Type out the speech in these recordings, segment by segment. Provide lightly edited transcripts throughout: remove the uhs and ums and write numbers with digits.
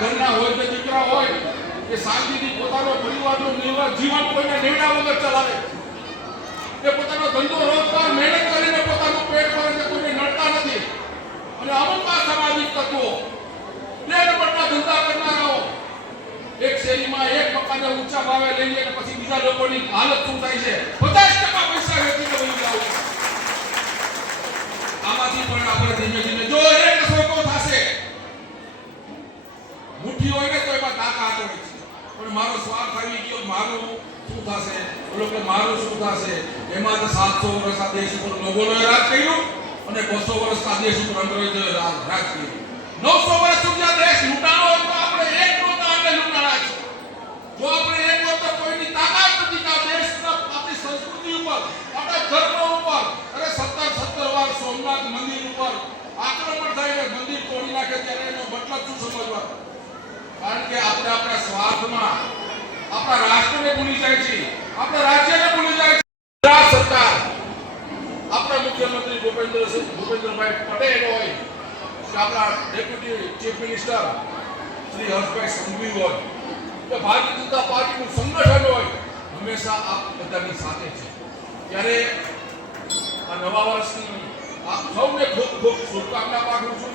ઘરના હોય કે દીકરા હોય કે શાંતિથી પોતાનો પરિવારનું જીવન કોઈને નિર્ણય વગર ચલાવે, કે પોતાનો ધંધો રોજગાર મહેનત કરીને પોતાનું પેટ ભરે છે, કોઈને નડતા નથી. અને અમુક આ સામાજિક તત્વો બે નંબરના ધંધા કરનારાઓ એક શેરીમાં એક મકાને ઊંચા ભાવે લઈ લે પછી બીજા લોકોની હાલત શું થાય છે, 50% પૈસા વેચીને વહી જાવ. આમાંથી પણ આપણે ધીમે ધીમે જો એક સોકો થશે, મુઠ્ઠી હોય ને તો એમાં તાકાત હોય છે, પણ મારો સ્વાર્થ આવી ગયો, મારું શું થશે, બોલો કે મારું શું થશે. એમાં તો 700 વર્ષ આ દેશ ઉપર મોગલોએ રાજ કર્યું અને 200 વર્ષ આ દેશ ઉપર અંગ્રેજોએ રાજ કર્યું. 900 વર્ષ સુધી આ દેશ લૂંટાણો હતો. આપણે એક નહોતા આપણે લૂંટાણા છે. જો આપણે એક હોત તો કોઈની તાકાત નથી કે આ દેશના આપણી સંસ્કૃતિ ઉપર, આપણા ધર્મ ઉપર, અરે 17 વાર સોમનાથ મંદિર ઉપર આક્રમણ થાય ને મંદિર તોડી નાખે ત્યારે એનો મતલબ શું સમજવા? કારણ કે આપણે આપણા સ્વાર્થમાં આપણા રાષ્ટ્રને ભૂલી જાય છે, આપણા રાજ્યને ભૂલી જાય છે. ગુજરાત સરકાર આપણા મુખ્યમંત્રી ભૂપેન્દ્રભાઈ પટેલ હોય કે આપણા deputy chief minister Shri Harshbhai Sanghvi હોય કે ભારતીય જનતા પાર્ટીનું સંગઠન હોય, હંમેશા આપ બધાની સાથે છે. ત્યારે આ નવા વર્ષની આપ સૌને ખૂબ ખૂબ શુભકામના પાઠવું છું.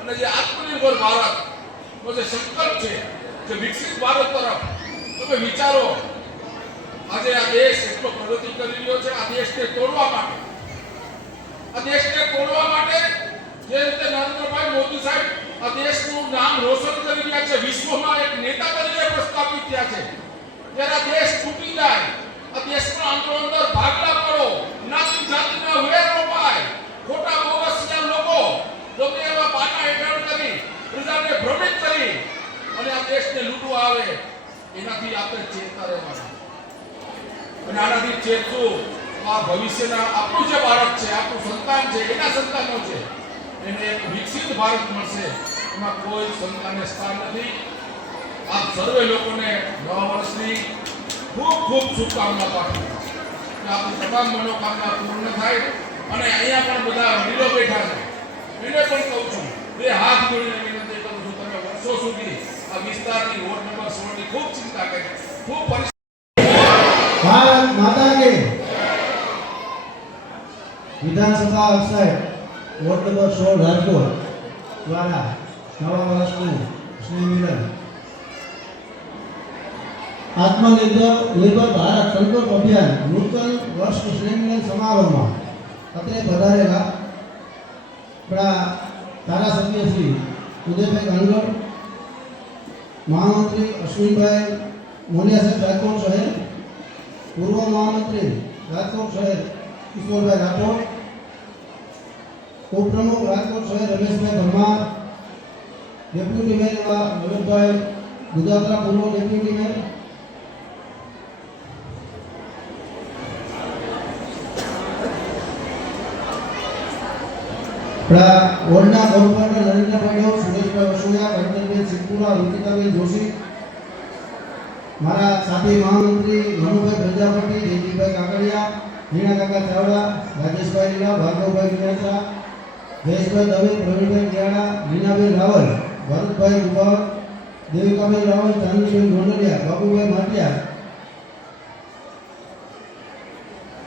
અને જે આત્મનિર્ભર ભારતનો જે સંકલ્પ છે, જે વિકસિત ભારત તરફ તમે વિચારો, આજે આ દેશ એટલો પ્રગતિ કરી રહ્યો છે. આ દેશને તોડવા માટે જે રીતે નરેન્દ્રભાઈ મોદી સાહેબ આ દેશનું નામ રોશન કરી રહ્યા છે, વિશ્વમાં એક નેતા તરીકે પ્રસ્થાપિત થયા છે, ત્યારે આ દેશ તૂટી જાય, આ દેશના અંદર ભાગલા પડો, જ્ઞાતિ જાતિના વેર રોપાય, ખોટા બોગસ લોકો ગમે એવા પાટા હેઠળ કરી પ્રજાને ભ્રમિત કરી અને આ દેશને લૂંટવા આવે, એનાથી આપણે ચેતતા રહેવાનું. અને આનાથી ચેતવું આ ભવિષ્યના આપણું જે બાળક છે, આપણું સંતાન છે, એના સંતાનો છે, એને એક વિકસિત ભારત મળશે. એમાં કોઈ શંકાને સ્થાન નથી. આપ સર્વે લોકોને નવા વર્ષની ખૂબ ખૂબ શુભકામના પાઠવું કે આપણી તમામ મનોકામના પૂર્ણ થાય. અને અહીંયા પણ બધા વડીલો બેઠા છે, એને પણ કહું છું, બે હાથ જોડીને વિનંતી કરું છું, તમે વર્ષો સુધી આ વિસ્તારની વોર્ડ નંબર 16 ની ખૂબ ચિંતા કરી, ખૂબ ભારત માતા કે વિધાનસભા વેબસાઇટ વોર્ડ નંબર 16 રાજકોટ દ્વારા નવા વર્ષનું સ્નેહ મિલન આત્મનિર્ભર ભારત સંકલ્પ અભિયાન નૂતન વર્ષ સ્નેહ મિલન સમારોહમાં અત્રે પધારેલા આપણા ધારાસભ્ય શ્રી ઉદયભાઈ ગાંગડ, મહામંત્રી અશ્વિનભાઈ મોનિયા સાહેબ રાજકોટ શહેર, પૂર્વ મહામંત્રી રાજકોટ શહેર કિશોરભાઈ રાઠોડ, ઉપપ્રમુખ રાજકોટ શહેર રમેશભાઈ પરમાર, ડેપ્યુટી મેયર નવીનભાઈ ગુજરાતના પૂર્વ ડેપ્યુટી મેયર, આપણા વોર્ડના કોર્પોરેટર નરેન્દ્રભાઈ, સુરેશભાઈ વસુયા, કંચનબેન સિદ્ધપુરા, ઋતિકાબેન જોશી, મારા સાથી મહામંત્રી મનુભાઈ પ્રજાપતિ, જયદીપભાઈ કાકડિયા, મીણા કાકા ચાવડા, રાજેશભાઈ લીલા, ભાર્ગવભાઈ વિનાસા, જયેશભાઈ દવે, પ્રવીણભાઈ નિયાળા, લીનાબેન રાવલ, ભરતભાઈ ઉભા, દેવિકાબેન રાવલ, ચાંદનીબેન ગોંડલિયા, બાબુભાઈ માટિયા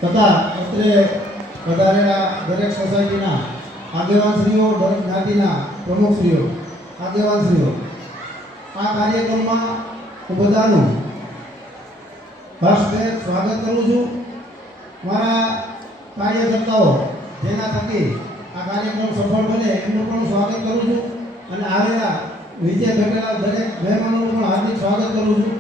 તથા અત્રે પધારેલા દરેક સોસાયટીના આગેવાનશ્રીઓ, દરેક જ્ઞાતિના પ્રમુખશ્રીઓ, આગેવાનશ્રીઓ, આ કાર્યક્રમમાં હું બધાનું હર્ષભેર સ્વાગત કરું છું. મારા કાર્યકર્તાઓ જેના થકી આ કાર્યક્રમ સફળ બને એમનું પણ સ્વાગત કરું છું અને આવેલા નીચે બેઠેલા દરેક મહેમાનોનું પણ હાર્દિક સ્વાગત કરું છું.